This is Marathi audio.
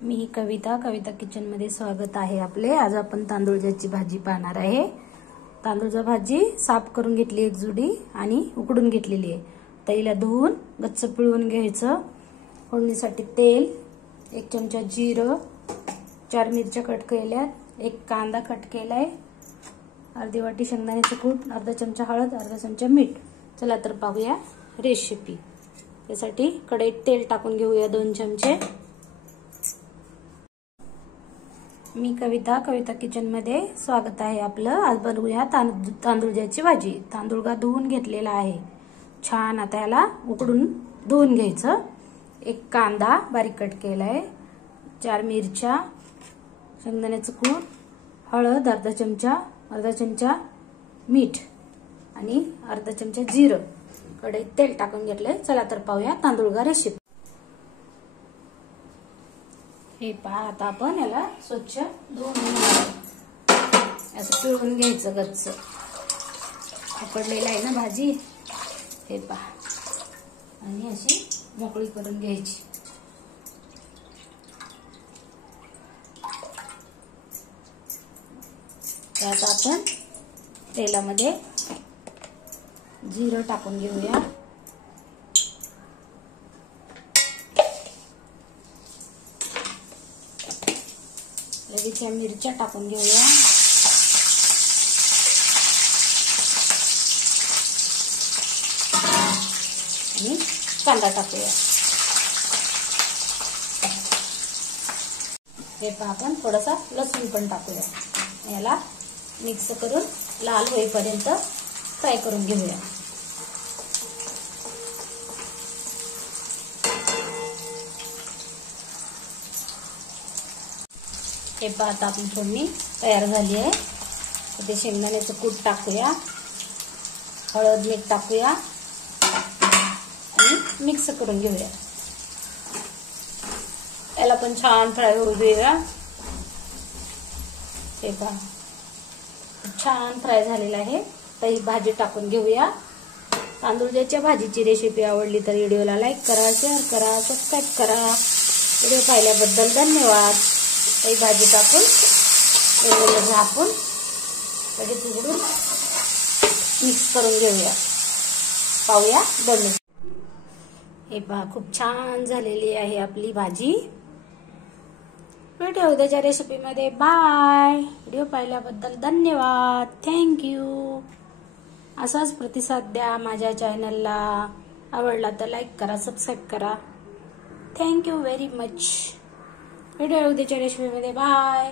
मी कविता किचन मध्ये स्वागत आहे आपले। आज आपण तांदूळची भाजी पाहणार आहे। तांदूळची भाजी साफ करून घेतली एक जुडी आणि उकडून घेतलेली आहे। तैला धुवून गच्च पिळून घ्यायचं। फोडणीसाठी तेल, 1 चमचा जिरं, 4 मिरच्या कट केल्यात, 1 कांदा कट केलाय, अर्धी वाटी शेंगदाण्याचं कूट, अर्धा चमचा हळद, अर्धा चमचा मीठ। चला तर पाहूया रेसिपी। त्यासाठी कढईत तेल टाकून घेऊया 2 चमचे। मी कविता किचन मध्ये स्वागत आहे आपलं। आज बनवूया तांदूळची भाजी। तांदूळ धुवून घेतलेला आहे छान। आता याला उकडून धुवून घ्यायचं। 1 कांदा बारीक कट केलाय, 4 मिरच्या, शेंगदाण्याचं कूट, हळद अर्धा चमचा मीठ आणि अर्धा चमचा जिरं। कढईत तेल टाकून घेतलंय। चला तर पाहूया तांदूळ रेसिपी। हे पहा, आता आपण याला स्वच्छ धुवून घेणार। असं पिळून घ्यायचं गच्च। उकडलेलं आहे ना भाजी, हे पहा, आणि अशी मोकळी करून घ्यायची। त्यात आपण तेलामध्ये जिरं टाकून घेऊया। लगेच या मिरच्या टाकून घेऊया। आणि कांदा टाकूया। हे पहा, आपण थोडासा लसूण पण टाकूया। याला मिक्स करून लाल होईपर्यंत फ्राय करून घेऊया। हे पहा, आता आपली फोडणी तयार झाली आहे। इथे शेंगदाण्याचं कूट टाकूया, हळद मीठ टाकूया आणि मिक्स करून घेऊया। याला पण छान फ्राय होऊ देऊया। हे पहा, छान फ्राय झालेला आहे। तर ही भाजी टाकून घेऊया। तांदूळच्या भाजीची रेसिपी आवडली तर व्हिडिओला लाईक करा, शेअर करा, सबस्क्राईब करा। व्हिडिओ पाहिल्याबद्दल धन्यवाद। ही भाजी टाकून झाकून लगेच उघडून मिक्स करून घेऊया। पाहूया बनवून। हे पहा, खूप छान झालेली आहे आपली भाजी। भेटूया उद्याच्या रेसिपीमध्ये। बाय। व्हिडिओ पाहिल्याबद्दल धन्यवाद, थँक्यू। असाच प्रतिसाद द्या माझ्या चॅनलला। आवडला तर लाईक करा, सबस्क्राईब करा। Thank you very much. भेटूया उद्याच्या रेसिपीमध्ये। बाय।